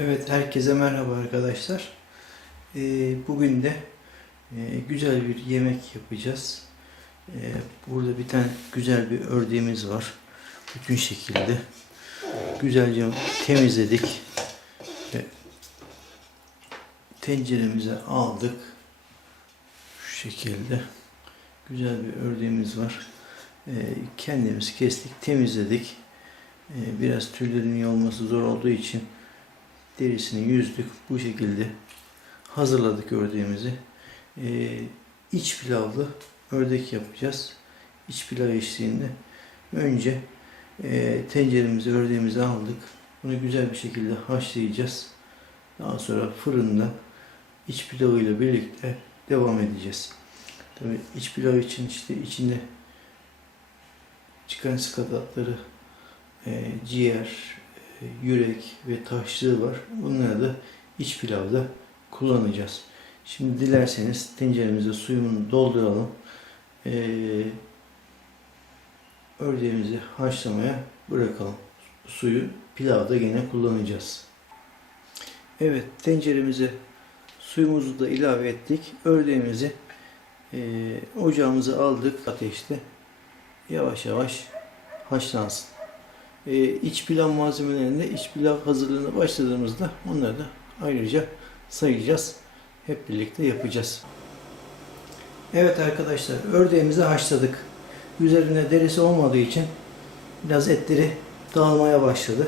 Evet, herkese merhaba arkadaşlar. Ee, bugün de e, güzel bir yemek yapacağız. Ee, burada bir tane güzel bir ördeğimiz var. Bütün şekilde. Güzelce temizledik. Tenceremize aldık. Şu şekilde. Güzel bir ördeğimiz var. Ee, kendimiz kestik, temizledik. Biraz tüylerin iyi olması zor olduğu için derisini yüzdük. Bu şekilde hazırladık ördeğimizi. Ee, iç pilavlı ördek yapacağız. İç pilav eşliğinde önce e, tenceremizi ördeğimizi aldık. Bunu güzel bir şekilde haşlayacağız. Daha sonra fırında iç pilavıyla birlikte devam edeceğiz. Tabii iç pilav için işte içinde çıkan skatatları, e, ciğer, yürek ve taşlığı var. Bunları da iç pilavda kullanacağız. Şimdi dilerseniz tenceremize suyunu dolduralım. Ee, ördeğimizi haşlamaya bırakalım. Suyu pilavda gene kullanacağız. Evet tenceremize suyumuzu da ilave ettik. Ördeğimizi e, ocağımıza aldık ateşte. Yavaş yavaş haşlansın iç pilav malzemelerinde iç pilav hazırlığına başladığımızda onları da ayrıca sayacağız. Hep birlikte yapacağız. Evet arkadaşlar ördeğimizi haşladık. Üzerine derisi olmadığı için biraz etleri dağılmaya başladı.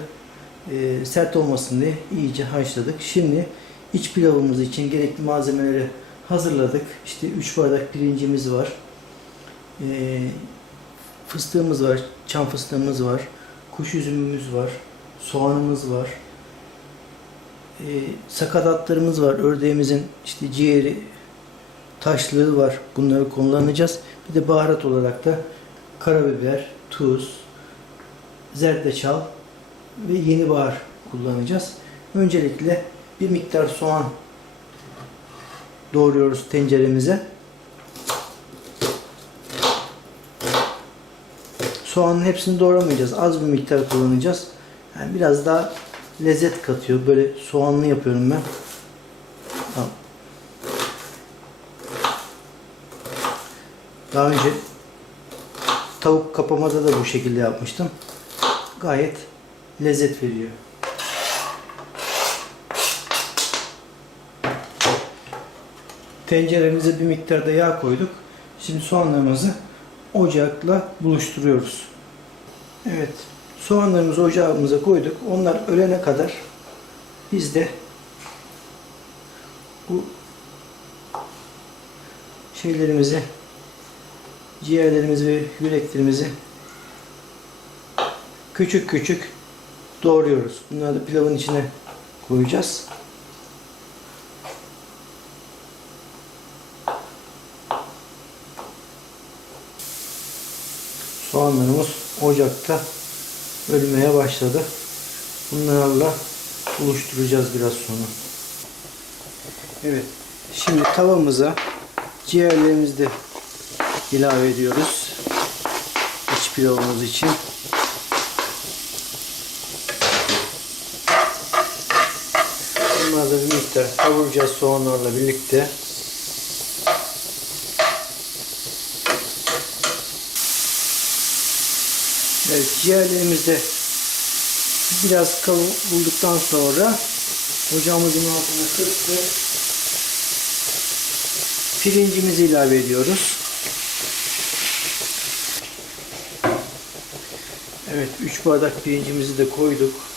E, sert olmasın diye iyice haşladık. Şimdi iç pilavımız için gerekli malzemeleri hazırladık. İşte 3 bardak pirincimiz var. E, fıstığımız var, çam fıstığımız var kuş üzümümüz var, soğanımız var, e, sakatatlarımız var, ördeğimizin işte ciğeri, taşlığı var. Bunları kullanacağız. Bir de baharat olarak da karabiber, tuz, zerdeçal ve yeni bahar kullanacağız. Öncelikle bir miktar soğan doğruyoruz tenceremize. Soğanın hepsini doğramayacağız. Az bir miktar kullanacağız. Yani biraz daha lezzet katıyor. Böyle soğanlı yapıyorum ben. Daha önce tavuk kapamada da bu şekilde yapmıştım. Gayet lezzet veriyor. Tenceremize bir miktar da yağ koyduk. Şimdi soğanlarımızı ocakla buluşturuyoruz. Evet. Soğanlarımızı ocağımıza koyduk. Onlar ölene kadar biz de bu şeylerimizi ciğerlerimizi ve yüreklerimizi küçük küçük doğruyoruz. Bunları da pilavın içine koyacağız. Soğanlarımız ocakta ölmeye başladı. Bunlarla buluşturacağız biraz sonra. Evet. Şimdi tavamıza ciğerlerimizi de ilave ediyoruz. İç pilavımız için. Bunları da bir miktar kavuracağız soğanlarla birlikte. Evet, ciğerlerimizde biraz kavrulduktan sonra ocağımızın altına kıstık. Pirincimizi ilave ediyoruz. Evet, 3 bardak pirincimizi de koyduk.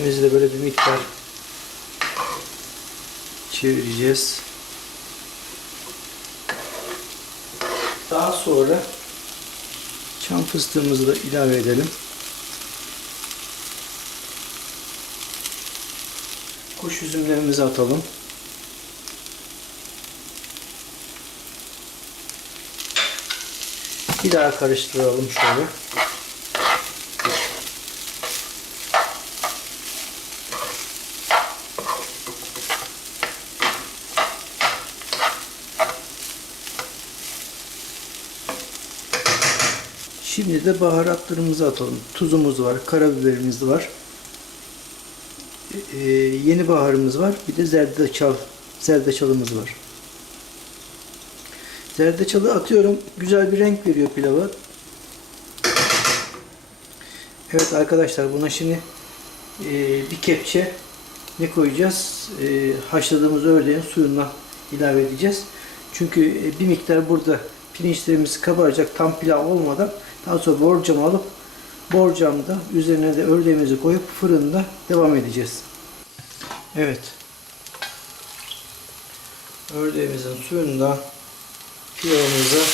Pirincimizi de böyle bir miktar çevireceğiz. Daha sonra çam fıstığımızı da ilave edelim. Kuş üzümlerimizi atalım. Bir daha karıştıralım şöyle. Şimdi de baharatlarımızı atalım. Tuzumuz var, karabiberimiz var. Ee, yeni baharımız var. Bir de zerdeçal, zerdeçalımız var. Zerdeçalı atıyorum. Güzel bir renk veriyor pilava. Evet arkadaşlar buna şimdi e, bir kepçe ne koyacağız? E, haşladığımız ördeğin suyundan ilave edeceğiz. Çünkü e, bir miktar burada pirinçlerimiz kabaracak tam pilav olmadan daha sonra borcam alıp borcamda üzerine de ördeğimizi koyup fırında devam edeceğiz. Evet. Ördeğimizin suyundan pilavımıza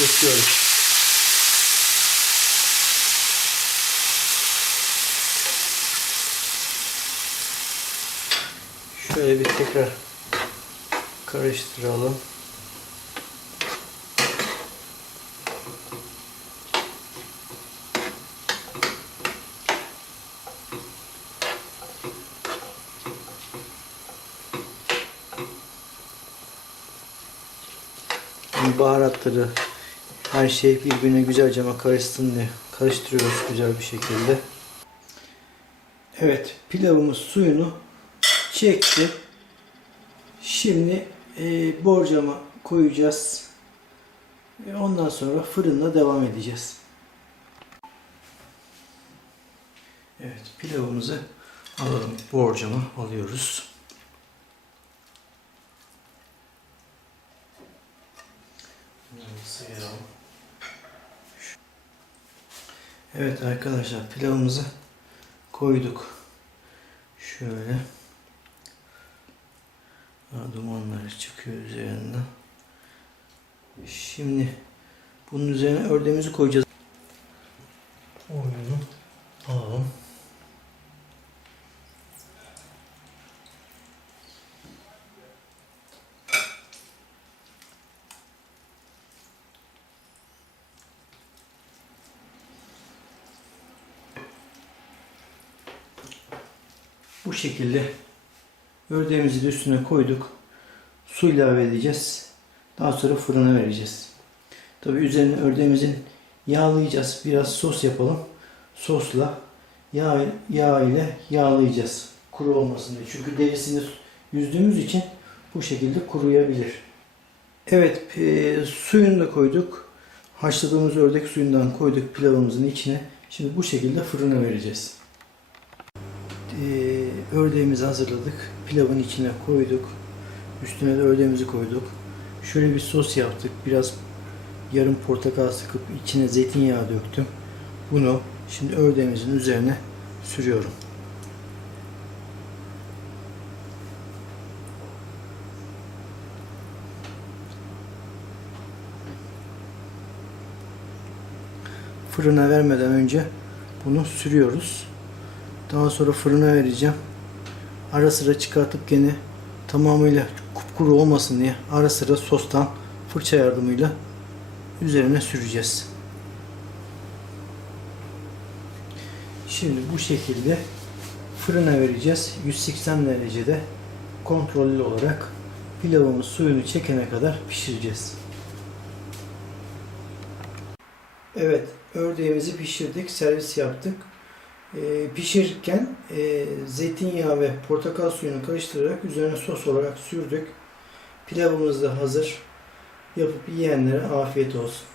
döküyoruz. Şöyle bir tekrar karıştıralım. Baharatları her şey birbirine güzelce ama karışsın diye karıştırıyoruz güzel bir şekilde. Evet pilavımız suyunu çekti. Şimdi e, borcama koyacağız. E, ondan sonra fırınla devam edeceğiz. Evet pilavımızı alalım. Borcama alıyoruz. Evet arkadaşlar pilavımızı koyduk. Şöyle. Dumanları çıkıyor üzerinden. Şimdi bunun üzerine ördeğimizi koyacağız. Oyunu alalım. Bu şekilde ördeğimizi de üstüne koyduk. Su ilave edeceğiz. Daha sonra fırına vereceğiz. Tabi üzerine ördeğimizin yağlayacağız. Biraz sos yapalım. Sosla yağ, yağ ile yağlayacağız. Kuru olmasın diye. Çünkü derisini yüzdüğümüz için bu şekilde kuruyabilir. Evet e, suyunu da koyduk. Haşladığımız ördek suyundan koyduk pilavımızın içine. Şimdi bu şekilde fırına vereceğiz. E, ördeğimizi hazırladık. Pilavın içine koyduk. Üstüne de ördeğimizi koyduk. Şöyle bir sos yaptık. Biraz yarım portakal sıkıp içine zeytinyağı döktüm. Bunu şimdi ördeğimizin üzerine sürüyorum. Fırına vermeden önce bunu sürüyoruz. Daha sonra fırına vereceğim. Ara sıra çıkartıp gene tamamıyla kupkuru olmasın diye ara sıra sostan fırça yardımıyla üzerine süreceğiz. Şimdi bu şekilde fırına vereceğiz. 180 derecede kontrollü olarak pilavımız suyunu çekene kadar pişireceğiz. Evet, ördeğimizi pişirdik, servis yaptık. Ee, pişirirken e, zeytinyağı ve portakal suyunu karıştırarak üzerine sos olarak sürdük. Pilavımız da hazır. Yapıp yiyenlere afiyet olsun.